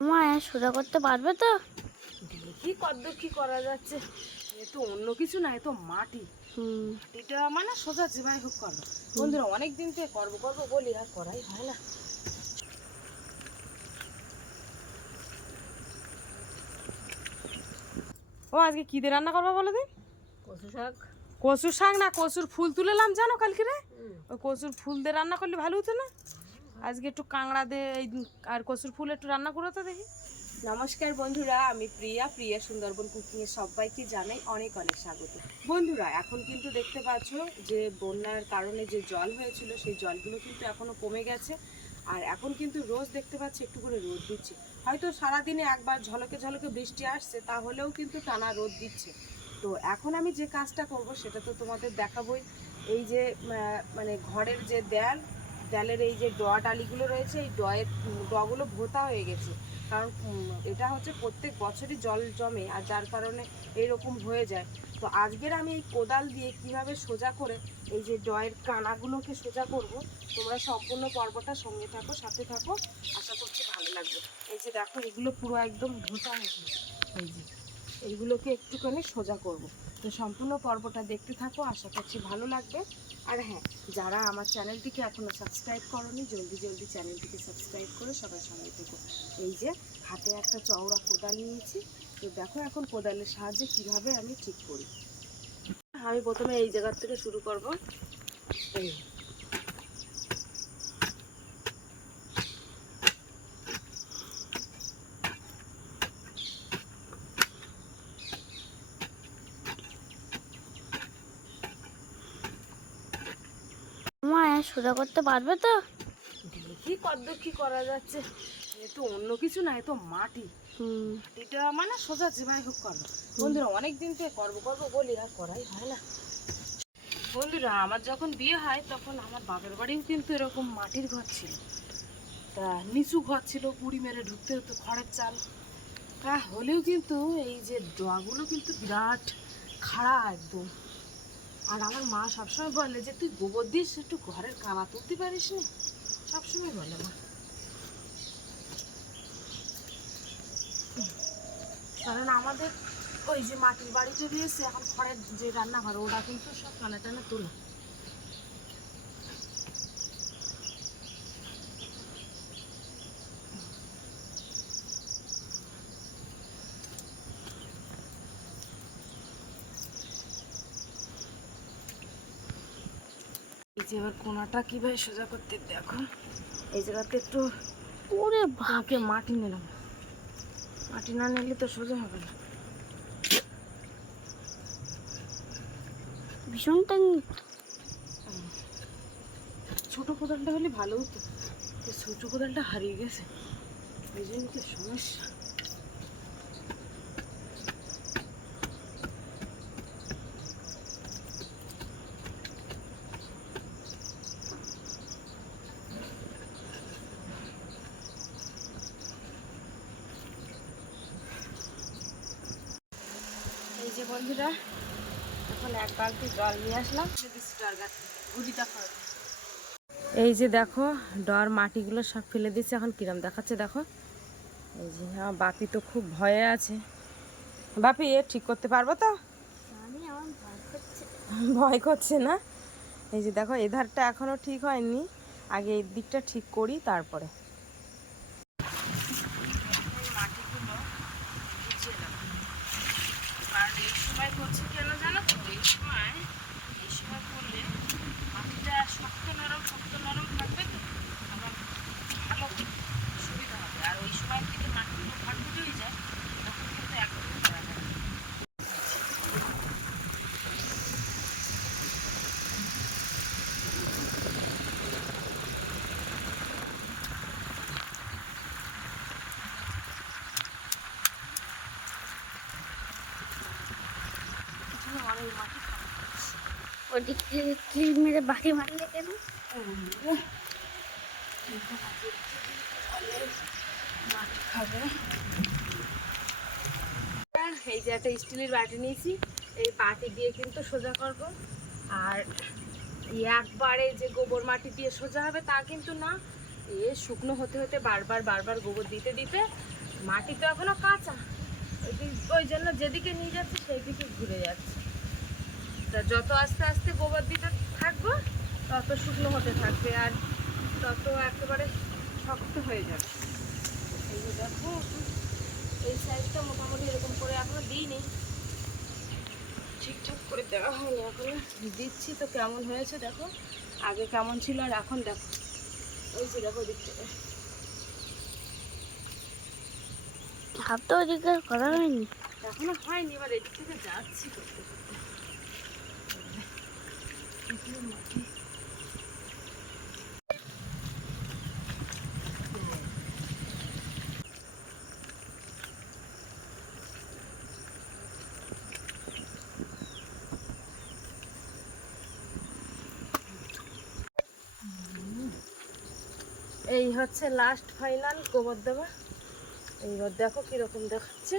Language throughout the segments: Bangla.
মা সোজা করতে পারবে তো? দেখি কদ্দূর কি করা যাচ্ছে? এ তো অন্য কিছু না এ তো মাটি। হুম। মাটিটা মানে সোজা যেভাবে হোক করব। বন্ধুরা অনেক দিন থেকে করব করব বলি আর করাই হয় না। ও আজকে কি দিয়ে রান্না করব বলে দিন কচু শাক। কচুর শাক না কচুর ফুল তুলেলাম জানো কালকে রে? ওই কচুর ফুল দিয়ে রান্না করলে ভালো হতো না? আজকে একটু কাঁকড়া দে আর কচুর ফুল একটু রান্না করে তো দেখি। নমস্কার বন্ধুরা, আমি প্রিয়া প্রিয়া সুন্দরবন কুকিং এর সবাইকে জানাই অনেক অনেক স্বাগত। বন্ধুরা, এখন কিন্তু দেখতে পাচ্ছ যে বন্যার কারণে যে জল হয়েছিল, সেই জলগুলো কিন্তু এখনও কমে গেছে। আর এখন কিন্তু রোজ দেখতে পাচ্ছি, একটু করে রোদ দিচ্ছে। হয়তো সারাদিনে একবার ঝলকে ঝলকে বৃষ্টি আসছে, তাহলেও কিন্তু টানা রোদ দিচ্ছে। তো এখন আমি যে কাজটা করব, সেটা তো তোমাদের দেখাবই। এই যে মানে ঘরের যে দেয়াল দেয়ালের এই যে ডয়া টালিগুলো রয়েছে, এই ডয়ের ডগুলো ভোতা হয়ে গেছে। কারণ এটা হচ্ছে প্রত্যেক বছরই জল জমে আর যার কারণে এইরকম হয়ে যায়। তো আজকের আমি এই কোদাল দিয়ে কীভাবে সোজা করে এই যে ডয়ের কানাগুলোকে সোজা করব, তোমরা সম্পূর্ণ পর্বটা সঙ্গে থাকো, সাথে থাকো। আশা করছি ভালো লাগবে। এই যে দেখো, এগুলো পুরো একদম ভোতা হয়ে গেছে। এই যে। এইগুলোকে একটুখানি সোজা করব। তো সম্পূর্ণ পর্বটা দেখতে থাকো, আশা করছি ভালো লাগবে। আর হ্যাঁ যারা আমার চ্যানেলটিকে এখনও সাবস্ক্রাইব করনি, জলদি জলদি চ্যানেলটিকে সাবস্ক্রাইব করে সবার সঙ্গে থেকো। এই যে, হাতে একটা চওড়া কোদাল নিয়েছি। তো দেখো এখন কোদালের সাহায্যে কীভাবে আমি ঠিক করি। আমি প্রথমে এই জায়গার থেকে শুরু করব। এই মা সোজা করতে পারবে তো? দেখি কদ্দূর কি করা যাচ্ছে। এ তো অন্য কিছু না এ তো মাটি। মাটিটা মানে সোজা যেভাবে হোক করব বন্ধুরা অনেক দিন থেকে করব করব বলি আর করাই হয় না। বন্ধুরা আমার যখন বিয়ে হয় তখন আমার বাপের বাড়িও কিন্তু এরকম মাটির ঘর ছিল। তা নিচু ঘর ছিল পুড়ি মেরে ঢুকতে হতো খড়ের চাল। তা হলেও কিন্তু এই যে ডোয়াগুলো কিন্তু বিরাট খাড়া একদম। আর আমার মা সবসময় বলে যে, তুই গোবর দিস, একটু ঘরের কানা তুলতে পারিস না? সবসময় বলে মা। কারণ আমাদের ওই যে মাটির বাড়িতে রয়েছে এখন ঘরের যে রান্নাঘর, ওটা কিন্তু সব কানা টানা তোলা। যে এবার কোনাটা কীভাবে সোজা করতে দেখো। এই জায়গাতে একটু ওরে ভাগে মাটি নিলাম। মাটি না নিলে তো সোজা হবে না। ভীষণ টাইম ছোট কোদালটা হলে ভালো হতো। ছোট কোদালটা হারিয়ে গেছে। এই জন্য তো সমস্যা এই যে বন্ধুরা এখন এক বালতি জল নিয়ে আসলাম। গুড়িটা খাওয়া এই যে দেখো ডর মাটিগুলো সব ফেলে দিচ্ছে এখন কিরম দেখাচ্ছে দেখো। এই যে আমার বাপি তো খুব ভয়ে আছে। বাপি এ ঠিক করতে পারব তো? আমি ভয় করছে। ভয় করছে না? এই যে দেখো এধারটা এখনও ঠিক হয়নি। আগে এই দিকটা ঠিক করি তারপরে কারণ এই সময় করছি কেন জানো তো এই সময় এই সময় করলে মাটিটা শক্ত নরম শক্ত নরম থাকবে তো আমার ভালো সুবিধা হবে আর ওই সময় যদি মাটিগুলো খটখটে হয়ে যায় তখন কিন্তু একদমই করা যায় না। ওদিক মেরে কেন এই যে একটা স্টিলের বাটি নিয়েছি। এই বাটি দিয়ে কিন্তু সোজা করব। আর একবারে যে গোবর মাটি দিয়ে সোজা হবে তা কিন্তু না। এ শুকনো হতে হতে বারবার বারবার গোবর দিতে দিতে মাটি তো এখনও কাঁচা। ওই জন্য যেদিকে নিয়ে যাচ্ছে সেই দিকে ঘুরে যাচ্ছে। তা যত আস্তে আস্তে গোবর দিতে থাকব তত শুকনো হতে থাকবে আর তত একেবারে শক্ত হয়ে যাবে। এই দেখো এই সাইজটা মোটামুটি এরকম করে এখনও দিইনি। ঠিকঠাক করে দেওয়া হয়নি এখনও। দিচ্ছি তো কেমন হয়েছে দেখো আগে কেমন ছিল আর এখন দেখো। ওই যে দেখো দিক থেকে হাফ তো ওদিকে করা হয়নি। এখনও হয়নি এবার এদিক থেকে যাচ্ছি করতে। এই হচ্ছে লাস্ট ফাইনাল গোবর দেওয়া। এইবার দেখো কীরকম দেখাচ্ছে।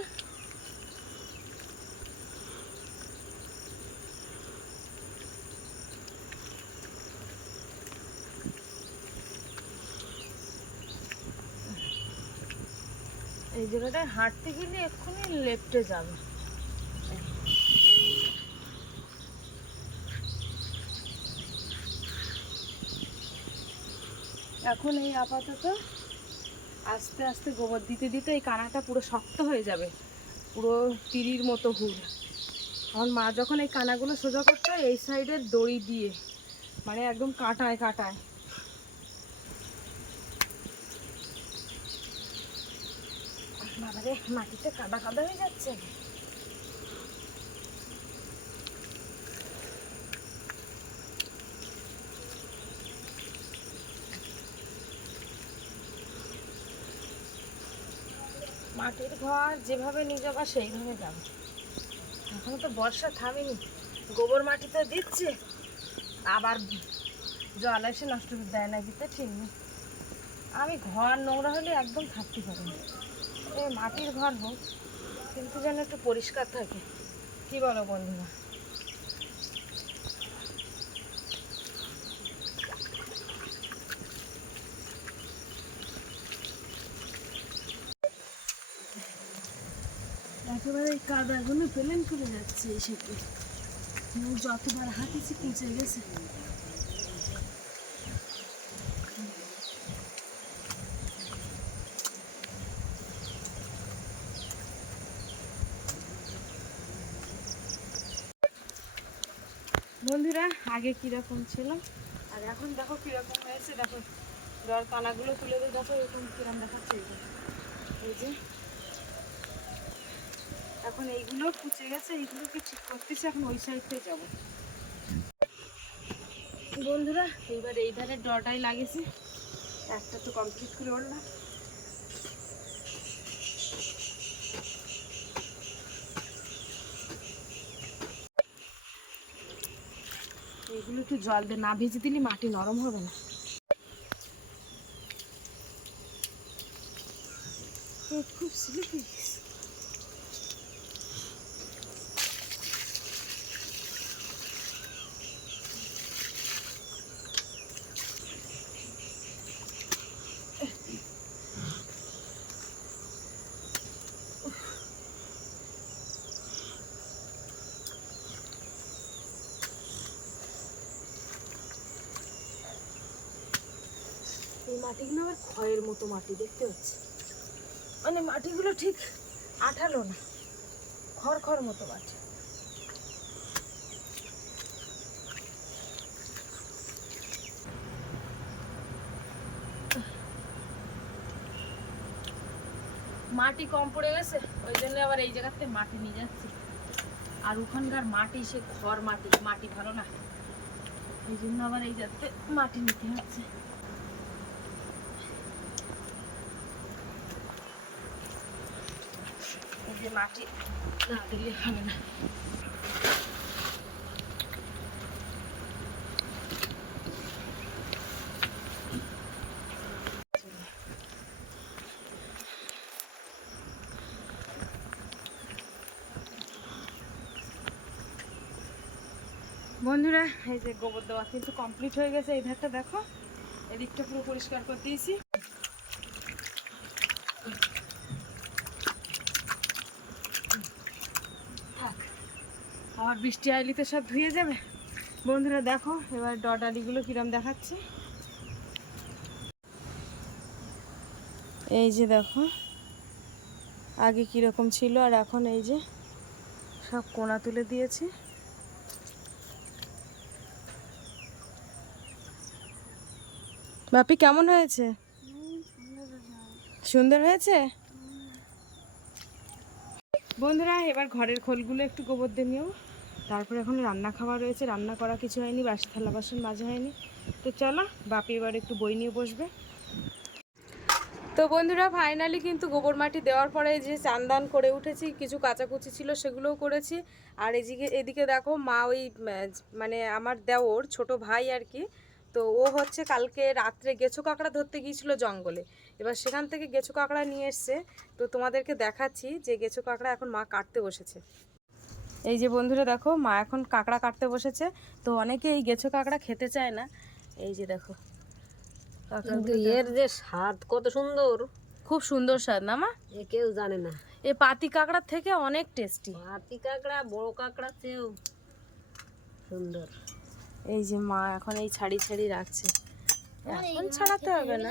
এই জায়গাটায় হাঁটতে গেলে এক্ষুনি লেফটে যাবে। এখন এই আপাতত আস্তে আস্তে গোবর দিতে দিতে এই কানাটা পুরো শক্ত হয়ে যাবে। পুরো তিরির মতো হুল। আমার মা যখন এই কানাগুলো সোজা করতো এই সাইডের দড়ি দিয়ে মানে একদম কাটায় কাটায়। বাবারে, মাটিতে কাদা কাদা হয়ে যাচ্ছে। মাটির ঘর যেভাবে নিয়ে যাবা, সেইভাবে যাব এখন তো বর্ষা থামেনি। গোবর মাটি তো দিচ্ছে। আবার জল এসে নষ্ট দেয় না দিতে ঠিক নেই। আমি ঘর, নোংরা হলে একদম থাকতে পারি না। এই মাটির ঘর হোক, কিন্তু যেন একটু পরিষ্কার থাকে। কি বলো বন্ধুরা? একেবারে পেলেন করে যাচ্ছে যতবার হাঁটেছি পচে গেছে। বন্ধুরা, আগে কীরকম ছিল? আর এখন দেখো কীরকম হয়েছে, দেখো। ডর কানাগুলো তুলে দিয়ে দেখো এরকম কিরম দেখাচ্ছে। এই যে। এখন এইগুলো কুচে গেছে, এইগুলোকে ঠিক করতেছি, এখন ওই সাইডটাই যাব। বন্ধুরা, এইবার এই ধারে ডটাই লাগিয়েছি। একটা তো কমপ্লিট করে উঠলাম এগুলো একটু জল দিয়ে না ভেজে দিলে মাটি নরম হবে না। খুব স্লিপি এই আবার ক্ষয়ের মতো মাটি, দেখতে হচ্ছে। মানে মাটিগুলো ঠিক আঠালো না মতো মাটি। মাটি কম পড়ে গেছে, ওই জন্য আবার এই জায়গাতে মাটি নিয়ে যাচ্ছে। আর ওখানকার মাটি, সে খড় মাটি মাটি ভালো না। এই জন্য আবার এই জায়গাতে মাটি নিতে হচ্ছে। মাটি, না, দিলে হবে না। বন্ধুরা, এই যে গোবর দেওয়া কিন্তু কমপ্লিট হয়ে গেছে। এই ধারটা দেখো, এদিকটা পুরো পরিষ্কার করে দিয়েছি। আবার বৃষ্টি আইলিতে সব ধুয়ে যাবে? বন্ধুরা দেখো, এবার ডডালিগুলো কিরম দেখাচ্ছে। এই যে দেখো, আগে কীরকম ছিল আর এখন এই যে সব কোনা তুলে দিয়েছি। বাপি, কেমন হয়েছে? সুন্দর হয়েছে? বন্ধুরা, এবার ঘরের খোলগুলো একটু গোবর দিয়ে নিও। তারপর এখন রান্না খাওয়া রয়েছে। রান্না করা কিছু হয়নি, বাসি, থালা বাসন মাজা হয়নি। তো চলো, বাপি এবার একটু বই নিয়ে বসবে। তো বন্ধুরা ফাইনালি কিন্তু গোবর মাটি দেওয়ার পরে যে চান্দান করে উঠেছি, কিছু কাচাকুচি ছিল সেগুলোও করেছি। আর এদিকে এদিকে দেখো, মা ওই মানে আমার দেওর, ছোট ভাই আর কি, তো ও হচ্ছে কালকে রাত্রে গেছো কাঁকড়া ধরতে গিয়েছিল জঙ্গলে। এবার সেখান থেকে গেছো কাঁকড়া নিয়ে এসছে। তো তোমাদেরকে দেখাচ্ছি যে গেছো কাঁকড়া এখন মা কাটতে বসেছে। এই যে বন্ধুরা দেখো মা এখন কাঁকড়া কাটতে বসেছে। তো অনেকে এই গেছো কাঁকড়া খেতে চায় না। এই যে দেখো কিন্তু এর যে স্বাদ কত সুন্দর। খুব সুন্দর স্বাদ না মা? এ কেউ জানে না। এই পাতি কাঁকড়ার থেকে অনেক টেস্টি। পাতি কাঁকড়া বড় কাঁকড়া চেয়েও সুন্দর। এই যে মা এখন এই ছাড়ি ছাড়ি রাখছে। এখন ছাড়াতে হবে না।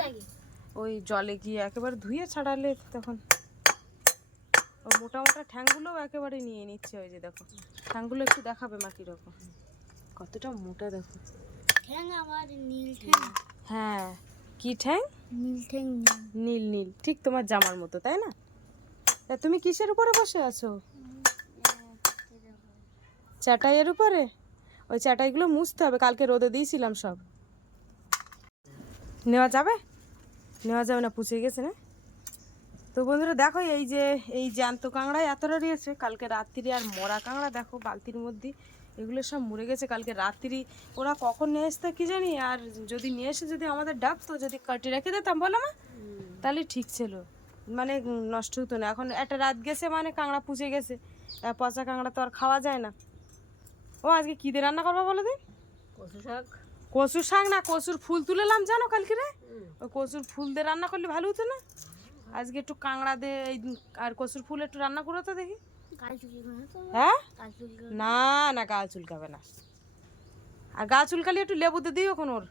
ওই জলে গিয়ে একেবারে ধুয়ে ছাড়ালে তখন ও মোটা মোটা ঠ্যাংগুলোও একেবারে নিয়ে নিচ্ছে ওই যে দেখো। ঠ্যাংগুলো একটু দেখাবে মা কীরকম। কতটা মোটা দেখো। ঠ্যাং আমার নীল ঠ্যাং। হ্যাঁ কি ঠ্যাং? নীল ঠ্যাং নীল। নীল ঠিক তোমার জামার মতো তাই না? তা তুমি কিসের উপরে বসে আছো? চাটাইয়ের উপরে? ওই চাটাইগুলো মুছতে হবে কালকে রোদে দিয়েছিলাম সব। নেওয়া যাবে? নেওয়া যাবে না পুষে গেছে না? তো বন্ধুরা দেখো এই যে এই জ্যান্ত কাঁকড়া এতটা রয়েছে কালকে রাত্রি আর মরা কাঁকড়া দেখো বালতির মধ্যে এগুলো সব মরে গেছে। কালকে রাত্রি ওরা কখন নিয়ে আসতে কি জানি আর যদি নিয়ে এসে যদি আমাদের ডাকতো যদি কাটি রেখে দিতাম বলো মা তাহলে ঠিক ছিল। মানে নষ্ট হতো না। এখন একটা রাত গেছে মানে কাঁকড়া পুষে গেছে পচা কাঁকড়া তো আর খাওয়া যায় না। ও আজকে কী দিয়ে রান্না করব বলো দিন কচু শাক। কচুর শাক না কচুর ফুল তুলেলাম জানো কালকে রে? ওই কচুর ফুল দিয়ে রান্না করলে ভালো হতো না? আজকে একটু কাঁকড়া দে এই আর কচুর ফুল একটু রান্না করো তো দেখি। হ্যাঁ? না? না গা চুলকাবে না। আর গা চুলকালে একটু লেবু দিয়ে দিও এখন ওর।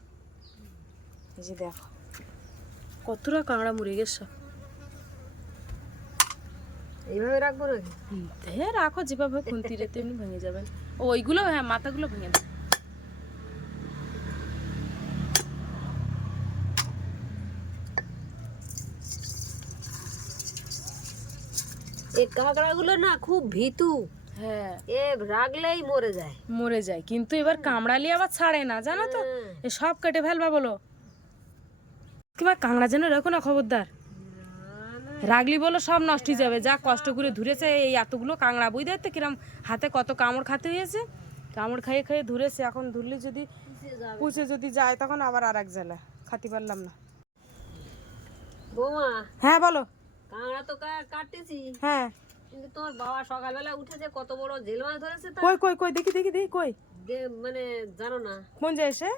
এই যে দেখো। কতটা কাঁকড়া মরে গেছে। এইভাবে রাখব নাকি হে রাখো যেভাবে খুন্তি রে তেমনি ভেঙে যাবে। ও ওইগুলো হ্যাঁ মাথাগুলো ভেঙে দেবে এই কাঁকড়াগুলো না খুব ভীতু। হ্যাঁ। এ রাখলেই মরে যায়। মরে যায়। কিন্তু এবার কামড়ালি আবার ছাড়ে না জানো তো? হ্যাঁ। এ সব কেটে ফেলবা বলো। কিংবা কাঁকড়া যেন রাখো না খবরদার। রাগলি বলো সব নষ্ট যাবে। যা কষ্ট করে ধরেছে এই এতগুলো কাঁকড়া। বুঝতে দেখতে কিরম হাতে কত কামড় খাতে হয়েছে? কামড় খাইয়ে খাইয়ে ধরেছে। এখন ধরলে যদি পুষে যদি যায় তখন আবার আর এক জেলা খাতি পারলাম না। বৌমা। হ্যাঁ বলো। কাঁকড়া তো কাটতেছি। হ্যাঁ। কিন্তু তোমার বাবা সকালবেলা উঠেছে কত বড় জেল মাছ ধরেছে কই কই কই দেখি দেখি দেখি কই? মানে জানো না। কোন যে এসে?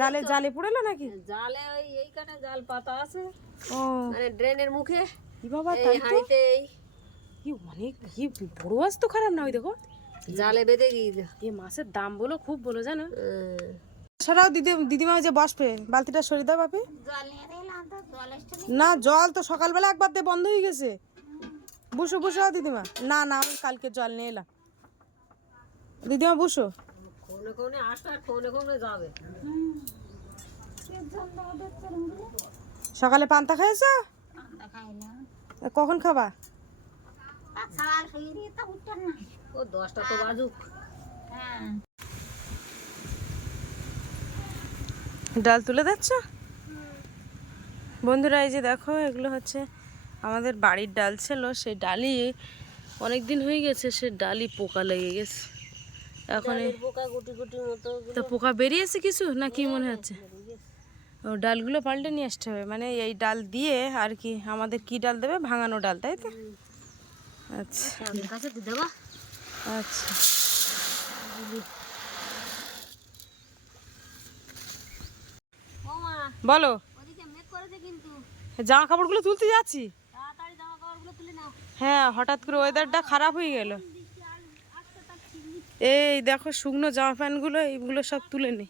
জালে জালে পড়েলো নাকি? জালে ওই এই কাটা জাল পাতা আছে। ও। মানে ড্রেনের মুখে। কি বাবা তাই তো? কি অনেক কি বড় মাছ তো খারাপ না ওই দেখো। জালে বেঁধে গিয়ে এই মাছের দাম বলো খুব বলো জানো? হ্যাঁ। সারাও দিদি দিদিমা যে বসবে বালতিটা সরিয়ে দাও বাপি। না জল তো সকালবেলা একবার দিয়ে বন্ধ হয়ে গেছে। বসো বসো দিদিমা। না না আমি কালকে জল নিয়ে এলাম। দিদিমা বসো। কোনে কোনে আসবে আর কোনে কোনে যাবে। সকালে পান্তা খাইছো কখন খাবা? ও দশটা তো বাজুক। ডাল তুলে দিচ্ছ? বন্ধুরা এই যে দেখো এগুলো হচ্ছে আমাদের বাড়ির ডাল ছিল। সেই ডালই অনেক দিন হয়ে গেছে সে ডালই পোকা লেগে গেছে। এখন এই- পোকা গুটি গুটির মতো তো পোকা বেরিয়েছে কিছু? না কি মনে হচ্ছে? ও ডালগুলো পাল্টে নিয়ে আসতে হবে। মানে এই ডাল দিয়ে আর কি আমাদের কি ডাল দেবে? ভাঙানো ডাল তাই তো? আচ্ছা। আচ্ছা বলো। জামা কাপড়গুলো তুলতে যাচ্ছি? হ্যাঁ হঠাৎ করে ওয়েদারটা খারাপ হয়ে গেল। এই দেখো শুকনো জামা প্যান্টগুলো এইগুলো সব তুলে নে।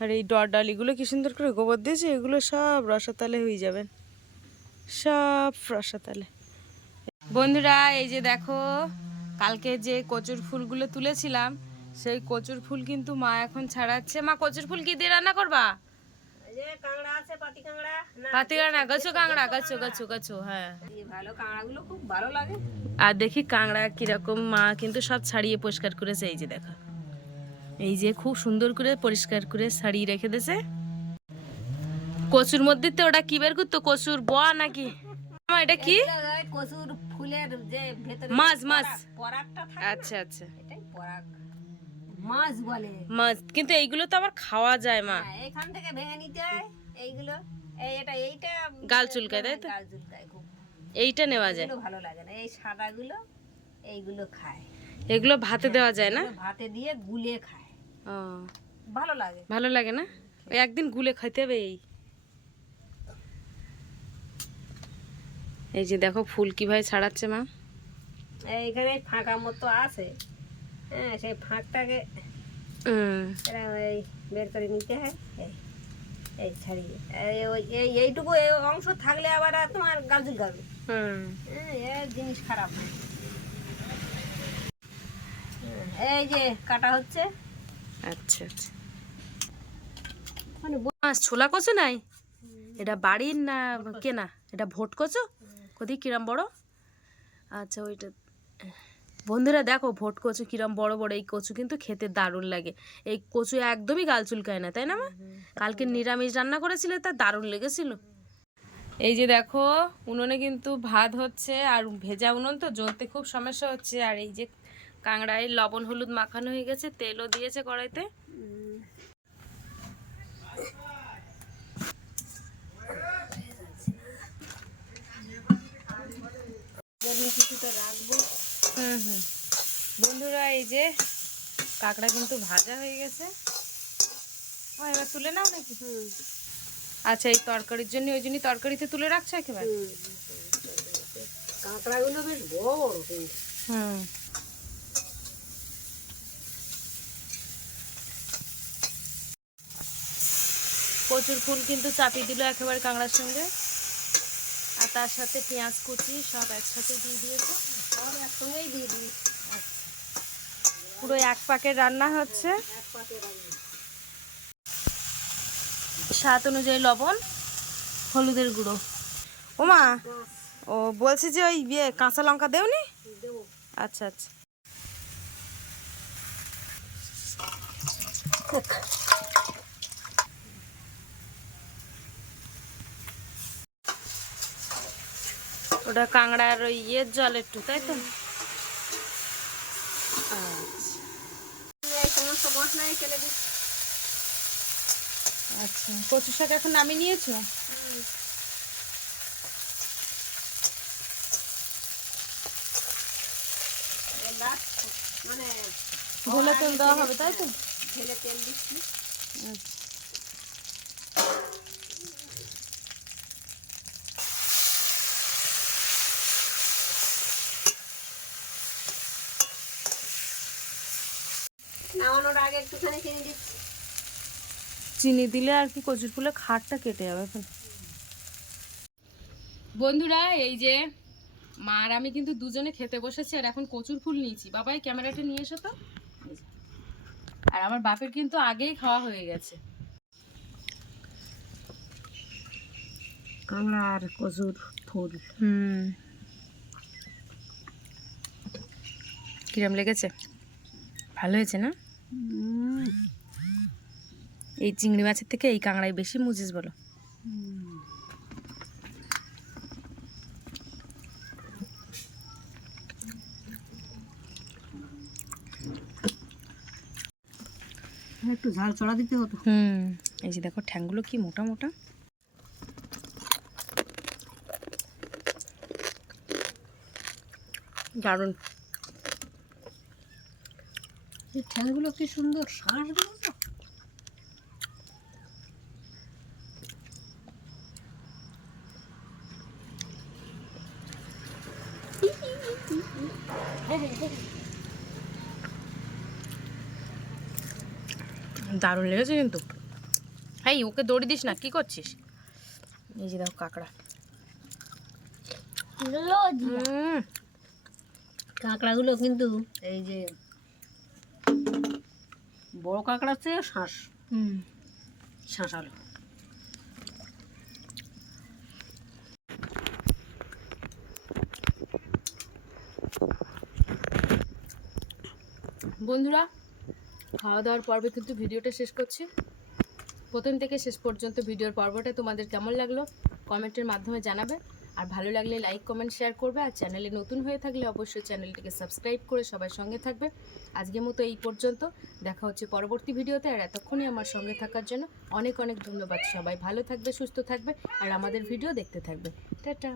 আর এই ডর ডালিগুলো কি সুন্দর করে গোবর দিয়েছে? এগুলো সব রসাতালে হয়ে যাবেন সব রসাতালে। বন্ধুরা এই যে দেখো কালকে যে কচুর ফুলগুলো তুলেছিলাম সেই কচুর ফুল কিন্তু মা এখন ছাড়াচ্ছে। মা কচুর ফুল কি দিয়ে রান্না করবা? যে কাঁকড়া আছে পাতি কাঁকড়া পাতি কাঁকড়া গাছো কাঁকড়া গাছো গাছো গাছো হ্যাঁ। ভালো কাঁকড়াগুলো খুব ভালো লাগে। আর দেখি কাঁকড়া কীরকম মা কিন্তু সব ছাড়িয়ে পরিষ্কার করেছে এই যে দেখো। এই যে খুব সুন্দর করে পরিষ্কার করে ছাড়িয়ে রেখে দিয়েছে। কচুর মধ্যে তো ওটা কি বের করতো কচুর ব নাকি? এটা কি? কচুর ফুলের যে মাছ মাছ। আচ্ছা আচ্ছা। এটাই পরাগ। মাছ বলে। মাছ কিন্তু এইগুলো তো আবার খাওয়া যায় মা। হ্যাঁ, এখান থেকে ভেঙে নিতে হয়। এইগুলো এই এটা এইটা গাল চুলকায়, তাই তো? গাল চুলকায় খুব। এইটা নেওয়া যায়। ভালো লাগে না। এই সাদাগুলো এইগুলো খায়। এগুলো ভাতে দেওয়া যায় না? ভাতে দিয়ে গুলে খায়। ও। ভালো লাগে। ভালো লাগে না? একদিন গুলে খাইতে হবে এই। এই যে দেখো ফুল কীভাবে ছাড়াচ্ছে মা। এইখানে ফাঁকা মতো আছে। হ্যাঁ সেই ফাঁকটাকে বের করে নিতে হয়। এই ছাড়িয়ে। এই এইটুকু এই অংশ থাকলে আবার তোমার চুলকাবে হুম। হ্যাঁ জিনিস খারাপ। না হ্যাঁ, এই যে কাটা হচ্ছে। আচ্ছা আচ্ছা। মানে মাছ ছোলা কচু নাই? এটা বাড়ির না কেনা? এটা ভোট কচু? কদি কিরম বড়? আচ্ছা ওইটা বন্ধুরা দেখো ভোট কচু কিরম বড় বড় এই কচু কিন্তু খেতে দারুণ লাগে। এই কচু একদমই গাল চুলকায় না তাই না মা? কালকে নিরামিষ রান্না করেছিলে তা দারুণ লেগেছিল। এই যে দেখো উনুনে কিন্তু ভাত হচ্ছে আর ভেজা উনুন তো জ্বলতে খুব সমস্যা হচ্ছে। আর এই যে কাংড়ায় লবণ হলুদ মাখানো হয়ে গেছে তেলও দিয়েছে কড়াইতে। হুম হুম বন্ধুরা এই যে কাঁকড়া কিন্তু ভাজা হয়ে গেছে। ও এবার তুলে নাও নাকি? আচ্ছা এই তরকারির জন্য ওই জন্য তরকারিতে তুলে রাখছো একেবারে? কাঁকড়াগুলো বেশ বড় হুম। কচুর ফুল কিন্তু চাপিয়ে দিল একেবারে কাঁকড়ার সঙ্গে। আর তার সাথে পেঁয়াজ কুচি সব একসাথে দিয়ে দিয়েছে। পুরো এক পাকের রান্না হচ্ছে। স্বাদ অনুযায়ী লবণ, হলুদের গুঁড়ো। ওমা, ও বলছি যে ওই ইয়ে কাঁচা লঙ্কা দেওনি? আচ্ছা আচ্ছা। ওটা কাংড়ার ওই ইয়ের জল একটু তাই তো? দিচ্ছি। আচ্ছা কচু শাক এখন নামিয়ে নিয়েছো? মানে ঘোলে তেল দেওয়া হবে তাই তো? ঢেলে তেল দিচ্ছি। আচ্ছা। নামানোর আগে একটুখানি চিনি দিচ্ছি। চিনি দিলে আর কি কচুর ফুলে খাটটা কেটে যাবে বন্ধুরা এই যে মা আর আমি কিন্তু দুজনে খেতে বসেছি আর এখন কচুর ফুল নিয়েছি। বাবাই ক্যামেরাটা নিয়ে এসো তো। আর আমার বাপের কিন্তু আগেই খাওয়া হয়ে গেছে। আর কচুর ফুল। হুম। কিরম লেগেছে? ভালো হয়েছে না? এই চিংড়ি মাছের থেকে এই কাঁকড়াই বেশি মুজিস বলো। একটু ঝাল চড়া দিতে হতো হুম এই যে দেখো ঠ্যাংগুলো কি মোটা মোটা। দারুণ। এই ঠ্যাংগুলো কি সুন্দর শ্বাস তো? দারুণ লেগেছে কিন্তু। এই ওকে দৌড়ি দিস না কি করছিস? এই যে দেখো কাঁকড়া। কাঁকড়াগুলো কিন্তু এই যে বড় কাঁকড়া হচ্ছে শাঁস। হুম। শাঁসালো বন্ধুরা খাওয়া দাওয়ার পর্বে কিন্তু ভিডিওটা শেষ করছি। প্রথম থেকে শেষ পর্যন্ত ভিডিওর পর্বটা তোমাদের কেমন লাগল? কমেন্টের মাধ্যমে জানাবে। আর ভালো লাগলে লাইক কমেন্ট শেয়ার করবে। আর চ্যানেলে নতুন হয়ে থাকলে অবশ্যই চ্যানেলটিকে সাবস্ক্রাইব করে সবার সঙ্গে থাকবে। আজকের মতো এই পর্যন্ত। দেখা হচ্ছে পরবর্তী ভিডিওতে। আর এতক্ষণই আমার সঙ্গে থাকার জন্য অনেক অনেক ধন্যবাদ। সবাই ভালো থাকবে, সুস্থ থাকবে। আর আমাদের ভিডিও দেখতে থাকবে। টাটা!